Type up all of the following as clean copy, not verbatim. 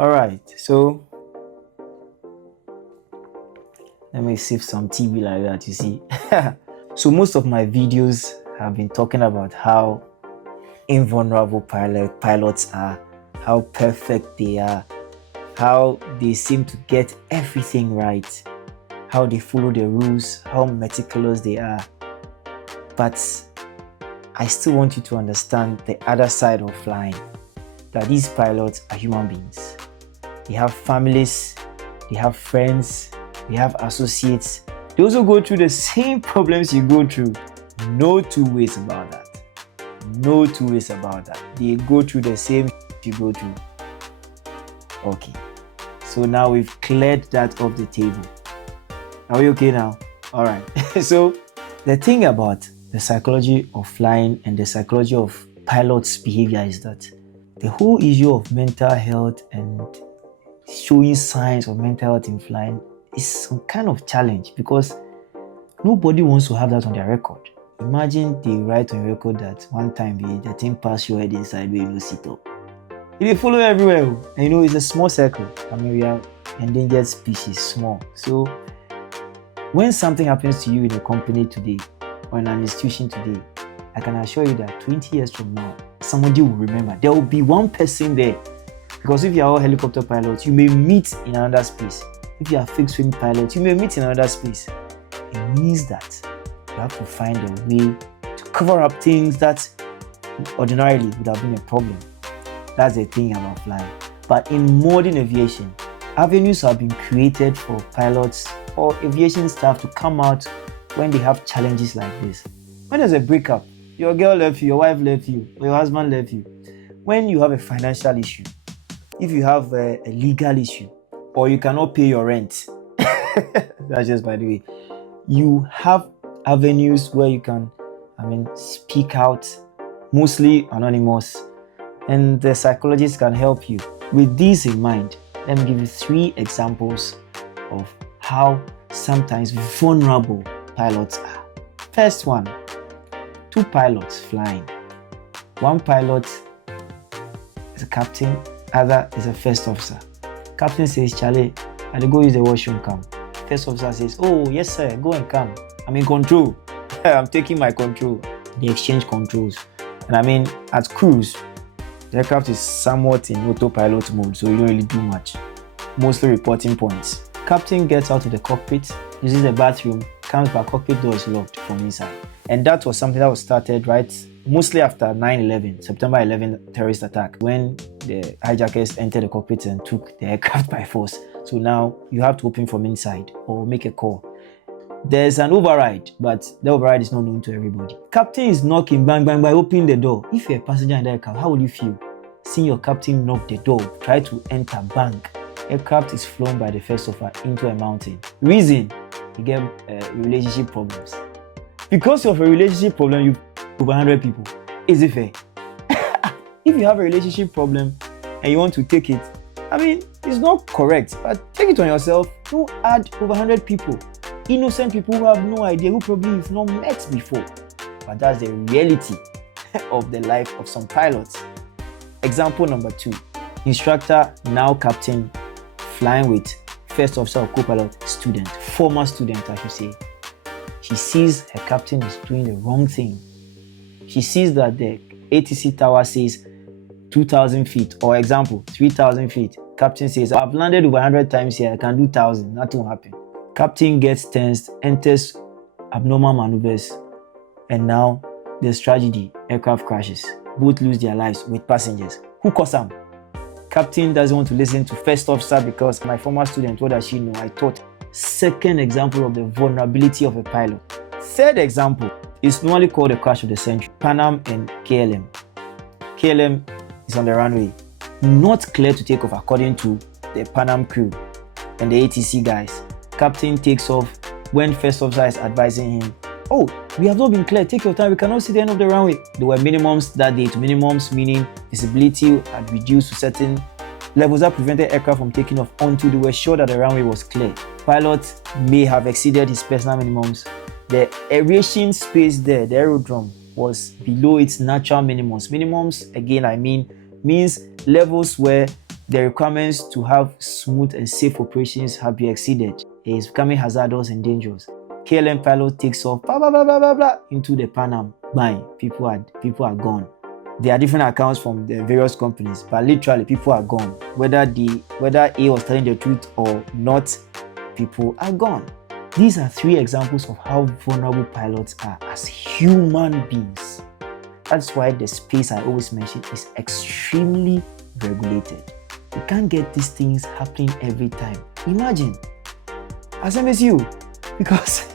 All right, so let me sip some tea like that, you see. So most of my videos have been talking about how invulnerable pilots are, how perfect they are, how they seem to get everything right, how they follow the rules, how meticulous they are. But I still want you to understand the other side of flying, that these pilots are human beings. They have families, they have friends, they have associates. They also go through the same problems you go through. No two ways about that. No two ways about that. They go through the same you go through. Okay. So now we've cleared that off the table. Are we okay now? All right. So the thing about the psychology of flying and the psychology of pilots' behavior is that the whole issue of mental health and showing signs of mental health in flying is some kind of challenge because nobody wants to have that on their record. Imagine they write on your record that one time the thing passed your head inside where you no sit up. They follow everywhere, and it's a small circle. I mean, we are endangered species, small. So when something happens to you in a company today or in an institution today, I can assure you that 20 years from now, somebody will remember. There will be one person there. Because if you are all helicopter pilots, you may meet in another space. If you are fixed wing pilots, you may meet in another space. It means that you have to find a way to cover up things that ordinarily would have been a problem. That's the thing about flying. But in modern aviation, avenues have been created for pilots or aviation staff to come out when they have challenges like this. When there's a breakup, your girl left you, your wife left you, or your husband left you. When you have a financial issue, if you have a legal issue, or you cannot pay your rent, that's just by the way, you have avenues where you can, speak out, mostly anonymous, and the psychologists can help you. With this in mind, let me give you 3 examples of how sometimes vulnerable pilots are. First one, 2 pilots flying. One pilot is a captain, other is a first officer. Captain says, Charlie, I go use the washroom, come. First officer says, oh, yes, sir, go and come. I'm in control. I'm taking my control. They exchange controls. And at cruise, the aircraft is somewhat in autopilot mode, so you don't really do much. Mostly reporting points. Captain gets out of the cockpit, uses the bathroom, comes back, cockpit door is locked from inside. And that was something that was started mostly after 9/11, September 11th terrorist attack, when the hijackers entered the cockpit and took the aircraft by force. So now you have to open from inside or make a call. There's an override, but the override is not known to everybody. Captain is knocking, bang, bang, bang, open the door. If you're a passenger in the aircraft, how will you feel? Seeing your captain knock the door, try to enter, bang. Aircraft is flown by the first officer into a mountain. Reason, you get relationship problems. Because of a relationship problem, you've over 100 people. Is it fair? If you have a relationship problem and you want to take it, it's not correct, but take it on yourself. Don't add over 100 people. Innocent people who have no idea, who probably have not met before. But that's the reality of the life of some pilots. Example number 2. Instructor, now captain, flying with first officer or co-pilot student, former student I should say. She sees her captain is doing the wrong thing. She sees that the ATC tower says 2,000 feet, or example, 3,000 feet. Captain says, I've landed over 100 times here, I can do 1,000, nothing will happen. Captain gets tensed, enters abnormal maneuvers, and now there's tragedy, aircraft crashes. Both lose their lives with passengers. Who caused them? Captain doesn't want to listen to first officer because my former student, what does she know? I taught. Second example of the vulnerability of a pilot. Third example is normally called the crash of the century. Pan Am and KLM. KLM is on the runway, not clear to take off according to the Pan Am crew and the ATC guys. Captain takes off when first officer is advising him, oh, we have not been clear, take your time, we cannot see the end of the runway. There were minimums that day. Minimums meaning visibility had reduced to certain levels that prevented aircraft from taking off until they were sure that the runway was clear. Pilot may have exceeded his personal minimums. The aviation space there, the aerodrome, was below its natural minimums. Minimums, again, means levels where The requirements to have smooth and safe operations have been exceeded. It is becoming hazardous and dangerous. KLM pilot takes off, blah, blah, blah, blah, blah, blah, into the Pan Am. Bang, people are gone. There are different accounts from the various companies, but literally people are gone. Whether A was telling the truth or not, people are gone. These are 3 examples of how vulnerable pilots are as human beings. That's why the space I always mention is extremely regulated. You can't get these things happening every time. Imagine, as same as you, because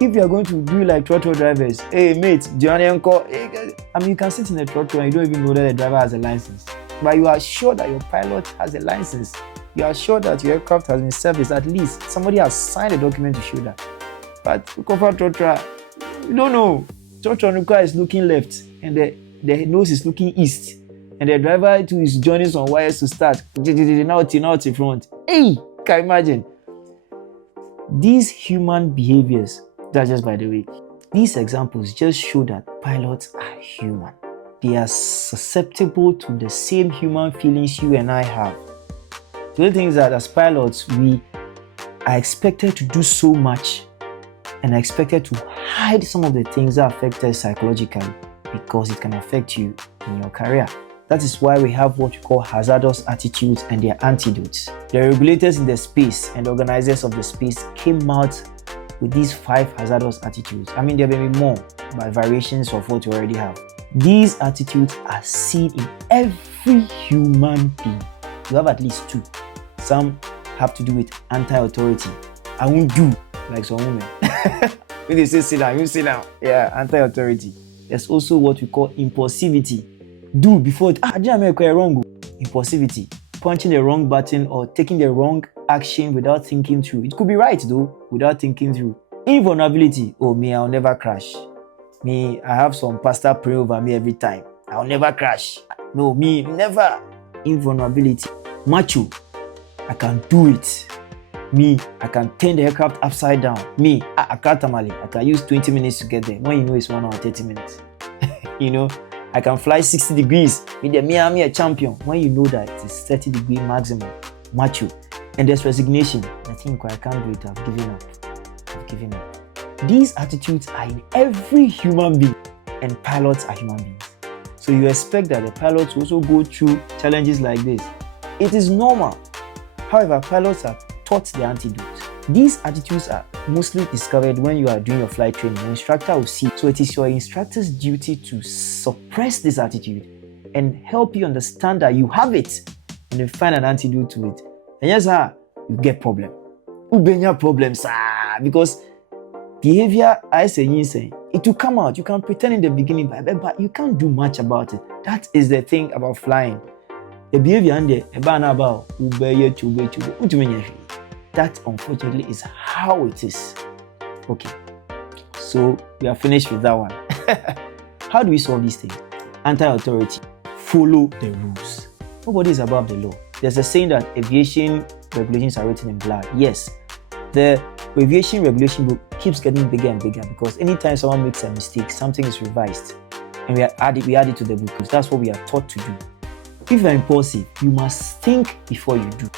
if you are going to do like throttle drivers, hey mate, Johnny Uncle, I mean, you can sit in the throttle and you don't even know that the driver has a license, but you are sure that your pilot has a license. You are sure that your aircraft has been serviced. At least somebody has signed a document to show that. But cover throttle, you don't know. Throttle car is looking left and the nose is looking east, and the driver too is joining some wires to start. Now in front. Hey, can you imagine? These human behaviors, that's just by the way, these examples just show that pilots are human. They are susceptible to the same human feelings you and I have. The only thing is that as pilots, we are expected to do so much and are expected to hide some of the things that affect us psychologically, because it can affect you in your career. That is why we have what we call hazardous attitudes and their antidotes. The regulators in the space and the organizers of the space came out with these 5 hazardous attitudes. I mean, there may be more, but variations of what we already have. These attitudes are seen in every human being. You have at least 2. Some have to do with anti-authority. I won't do like some women. When they say sit down, you sit down. Yeah, anti-authority. There's also what we call impulsivity. Do before it. I didn't make a wrong. Impulsivity. Punching the wrong button or taking the wrong action without thinking through. It could be right though, without thinking through. Invulnerability. Oh, me, I'll never crash. Me, I have some pastor pray over me every time. I'll never crash. No, me, never. Invulnerability. Macho. I can do it. Me, I can turn the aircraft upside down. Me, I can use 20 minutes to get there. When you know it's 1 hour 30 minutes. You know, I can fly 60 degrees. Me, I'm a champion. When you know that it's 30-degree maximum. Macho. And there's resignation. I think I can't do it. I've given up. These attitudes are in every human being, and pilots are human beings. So you expect that the pilots also go through challenges like this. It is normal. However, pilots are taught the antidotes. These attitudes are mostly discovered when you are doing your flight training. Your instructor will see. So it is your instructor's duty to suppress this attitude and help you understand that you have it and then find an antidote to it. And yes, you get problem. Ubenya problems, because behavior, I say, it will come out. You can pretend in the beginning, but you can't do much about it. That is the thing about flying. The behavior and that unfortunately is how it is. Okay, so we are finished with that one. How do we solve these things? Anti-authority. Follow the rules. Nobody is above the law. There's a saying that aviation regulations are written in blood. Yes, the aviation regulation book keeps getting bigger and bigger because anytime someone makes a mistake, something is revised and we add it to the book because that's what we are taught to do. If you're impulsive, you must think before you do.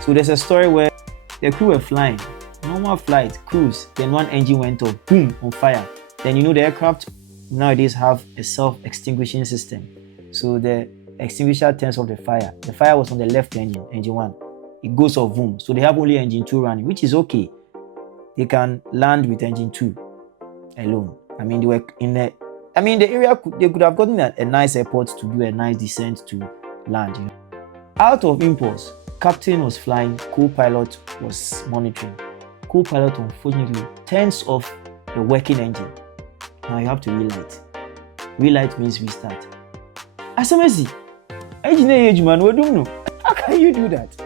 So there's a story where the crew were flying, normal flight, cruise, then one engine went off, boom, on fire. Then the aircraft nowadays have a self-extinguishing system. So the extinguisher turns off the fire. The fire was on the left engine, engine 1. It goes off, boom. So they have only engine 2 running, which is okay. They can land with engine 2 alone. I mean, they were in the area, they could have gotten a nice airport to do a nice descent to land. Out of impulse, captain was flying, co-pilot was monitoring. Co-pilot unfortunately turns off the working engine. Now you have to relight. Relight means restart. Asamesi, how can you do that?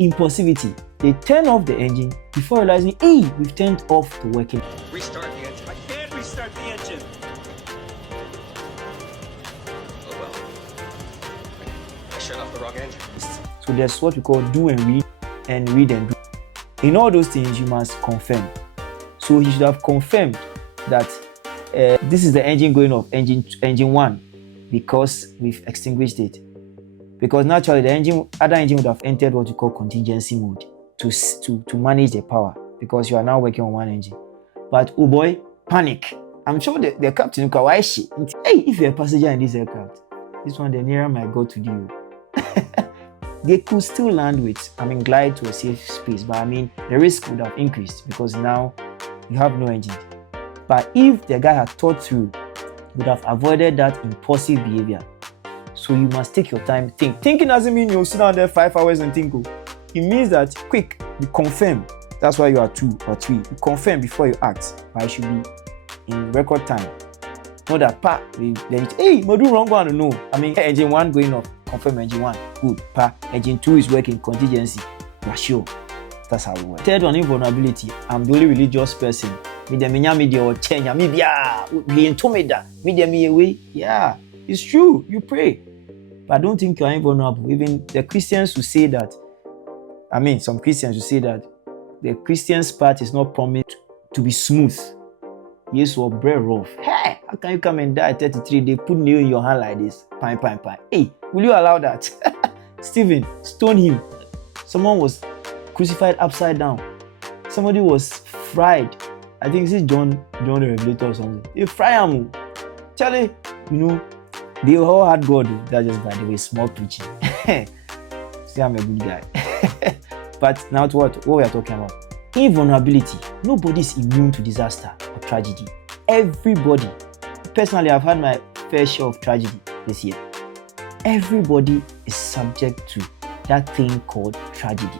Impulsivity. They turn off the engine before realizing, hey, we've turned off the working engine. Restart the engine. I can't restart the engine. Oh well. I shut off the wrong engine. So there's what we call do and read and do. In all those things, you must confirm. So he should have confirmed that this is the engine going off, engine 1, because we've extinguished it. because naturally the other engine would have entered what we call contingency mode to manage the power, because you are now working on one engine. But oh boy, panic. I'm sure the captain will why she. Hey, if you're a passenger in this aircraft, this one the nearer might go to you. They could still land with, glide to a safe space, but the risk would have increased because now you have no engine. But if the guy had thought through, he would have avoided that impulsive behavior. So you must take your time, think. Thinking doesn't mean you'll sit down there 5 hours and think. It means that quick, you confirm. That's why you are 2 or 3. You confirm before you act. But it should be in record time. Not that hey, what do wrong one? No. Engine 1 going off. Confirm engine 1. Good. Engine 2 is working contingency. You are sure. That's how it works. Third one, invulnerability. I'm the only religious person. Media or change. Yeah, it's true. You pray. But I don't think you are invulnerable. Even the Christians who say that, some Christians who say that the Christian's path is not promised to be smooth. Yes, or bread rough. Hey, how can you come and die at 33? They put nail in your hand like this. Pine. Hey, will you allow that? Stephen, stone him. Someone was crucified upside down. Somebody was fried. I think this is John the Revelator or something. They fry him. Charlie, they all had God. That's just by the way, small preaching. See, I'm a good guy. But now to what we are talking about. Invulnerability. Nobody is immune to disaster or tragedy. Everybody. Personally, I've had my fair share of tragedy this year. Everybody is subject to that thing called tragedy.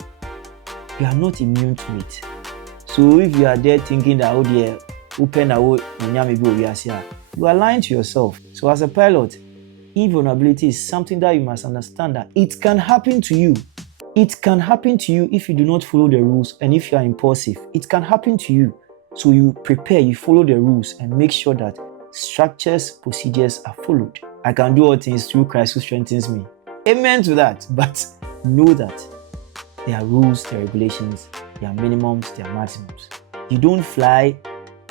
You are not immune to it. So if you are there thinking that, you are lying to yourself. So as a pilot, invulnerability is something that you must understand that it can happen to you. It can happen to you if you do not follow the rules and if you are impulsive. It can happen to you. So you prepare, you follow the rules and make sure that structures, procedures are followed. I can do all things through Christ who strengthens me. Amen to that. But know that there are rules, there are regulations, there are minimums, there are maximums. You don't fly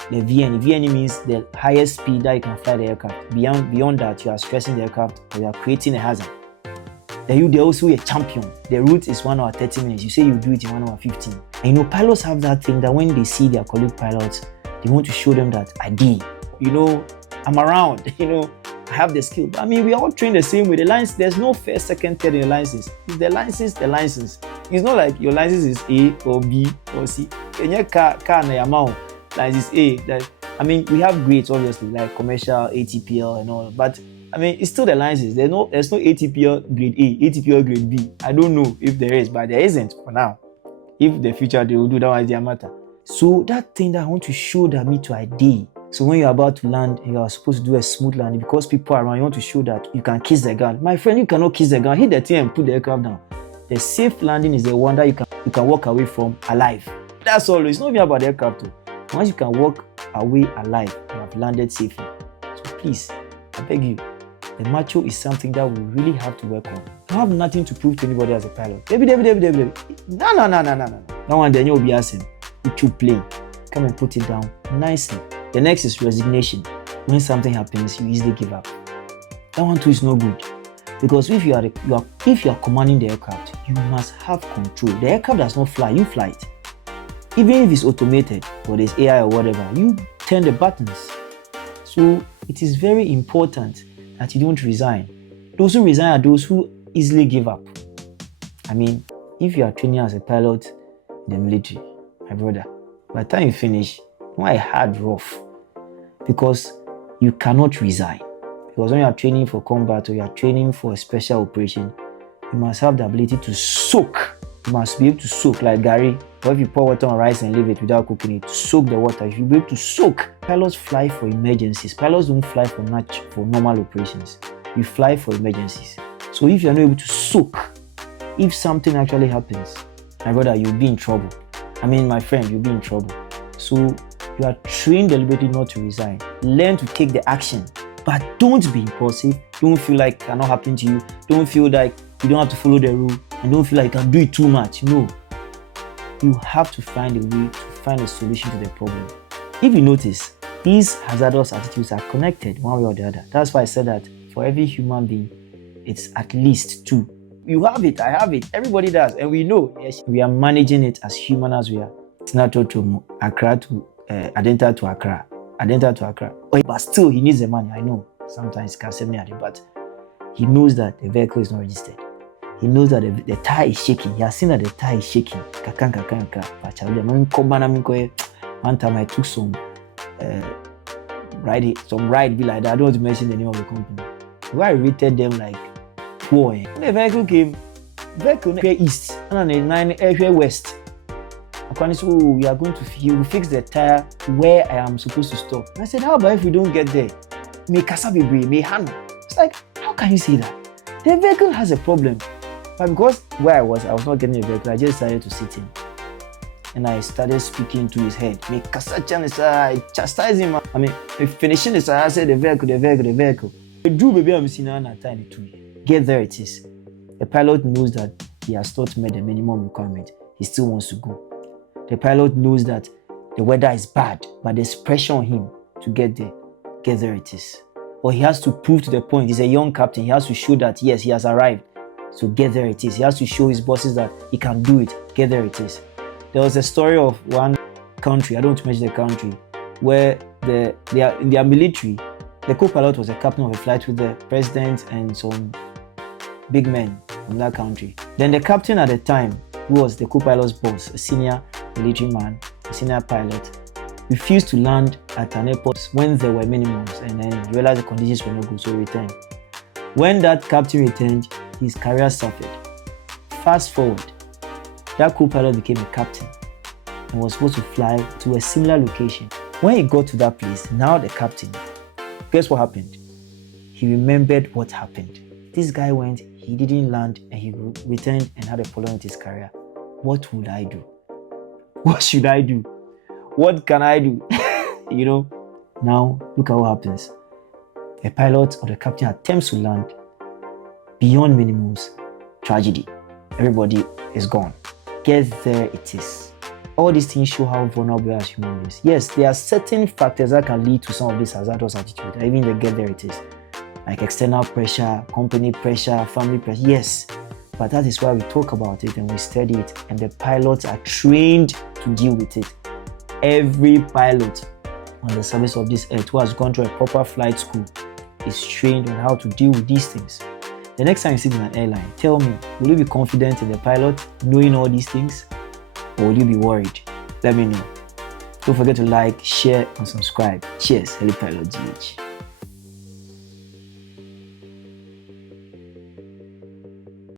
the VNE. VNE means the highest speed that you can fly the aircraft. Beyond that, you are stressing the aircraft or you are creating a hazard. Then you're also a champion. The route is 1 hour 30 minutes. You say you do it in 1 hour 15. And pilots have that thing that when they see their colleague pilots, they want to show them that I did. I'm around. I have the skill. But we all train the same way. The lines, there's no first, second, third in the license. If the license, the license. It's not like your license is A or B or C. In your car na yamao, license A. We have grades obviously, like commercial, ATPL and all. But it's still the license. There's no ATPL grade A, ATPL grade B. I don't know if there is, but there isn't for now. If the future they will do, that is their matter. So that thing that I want to show that me to ID. So when you're about to land, you are supposed to do a smooth landing because people are around. You want to show that you can kiss the ground. My friend, you cannot kiss the ground. Hit the thing and put the aircraft down. The safe landing is the one that you can walk away from alive. That's all. It's not even about the aircraft too. Once you can walk away alive, you have landed safely. So please, I beg you, the Macho is something that we really have to work on. I have nothing to prove to anybody as a pilot. David. No. That one, then you'll be asking, put your plane. Come and put it down nicely. The next is resignation. When something happens, you easily give up. That one too is no good. Because if you are commanding the aircraft, you must have control. The aircraft does not fly, you fly it. Even if it's automated or there's AI or whatever, you turn the buttons. So it is very important that you don't resign. Those who resign are those who easily give up. If you are training as a pilot in the military, my brother, by the time you finish, hard rough. Because you cannot resign. Because when you are training for combat or you are training for a special operation, you must have the ability to soak. You must be able to soak like Gary. Or if you pour water on rice and leave it without cooking it, soak the water. You should be able to soak. Pilots fly for emergencies. Pilots don't fly for normal operations. You fly for emergencies. So if you're not able to soak, if something actually happens, my brother, you'll be in trouble. My friend, you'll be in trouble. So you are trained deliberately not to resign. Learn to take the action. But don't be impulsive. Don't feel like it cannot happen to you. Don't feel like you don't have to follow the rule. And don't feel like you can do it too much. No. You have to find a way to find a solution to the problem. If you notice, these hazardous attitudes are connected one way or the other. That's why I said that for every human being, it's at least 2 You have it, I have it, everybody does, and we know. Yes, we are managing it as human as we are. It's not to Accra to Adenta to Accra, Adenta to Accra. But still, he needs the money. I know. Sometimes it can save me, but he knows that the vehicle is not registered. He knows that the tire is shaking. He has seen that the tire is shaking. One time I took some ride be like that. I don't want to mention the name of the company. Where I rated them like poor. When the vehicle came, east and then 9 west. So we are going to fix the tire where I am supposed to stop. And I said, how about if we don't get there? May Kasabi, may Hano. It's like, how can you say that? The vehicle has a problem. But because where I was not getting a vehicle, I just decided to sit in. And I started speaking to his head. May Kasachan, I chastised him. I mean, finishing this, I said, the vehicle. The drew baby, I'm seeing a tiny two. Get-There-Itis. The pilot knows that he has not met the minimum requirement. He still wants to go. The pilot knows that the weather is bad, but there's pressure on him to get there. Get-There-Itis. Or he has to prove to the point. He's a young captain. He has to show that, yes, he has arrived. So Get-There-Itis. He has to show his bosses that he can do it. Get-There-Itis. There was a story of one country, I don't want to mention the country, where in their military, the co-pilot was a captain of a flight with the president and some big men from that country. Then the captain at the time, who was the co-pilot's boss, a senior military man, a senior pilot, refused to land at an airport when there were minimums, and then he realized the conditions were not good, so he returned. When that captain returned, his career suffered. Fast forward, that co-pilot became a captain and was supposed to fly to a similar location. When he got to that place, now the captain, guess what happened? He remembered what happened. This guy went, he didn't land, and he returned and had a problem with his career. What would I do? What should I do? What can I do? Now look at what happens. A pilot or the captain attempts to land beyond minimums. Tragedy. Everybody is gone. Get-There-Itis. All these things show how vulnerable we are as human beings. Yes, there are certain factors that can lead to some of this hazardous attitude, even the Get-There-Itis, like external pressure, company pressure, family pressure. Yes, but that is why we talk about it and we study it, and the pilots are trained to deal with it. Every pilot on the surface of this earth who has gone through a proper flight school is trained on how to deal with these things. The next time you sit in an airline, tell me, will you be confident in the pilot knowing all these things, or will you be worried? Let me know. Don't forget to like, share, and subscribe. Cheers, HeliPilotGh.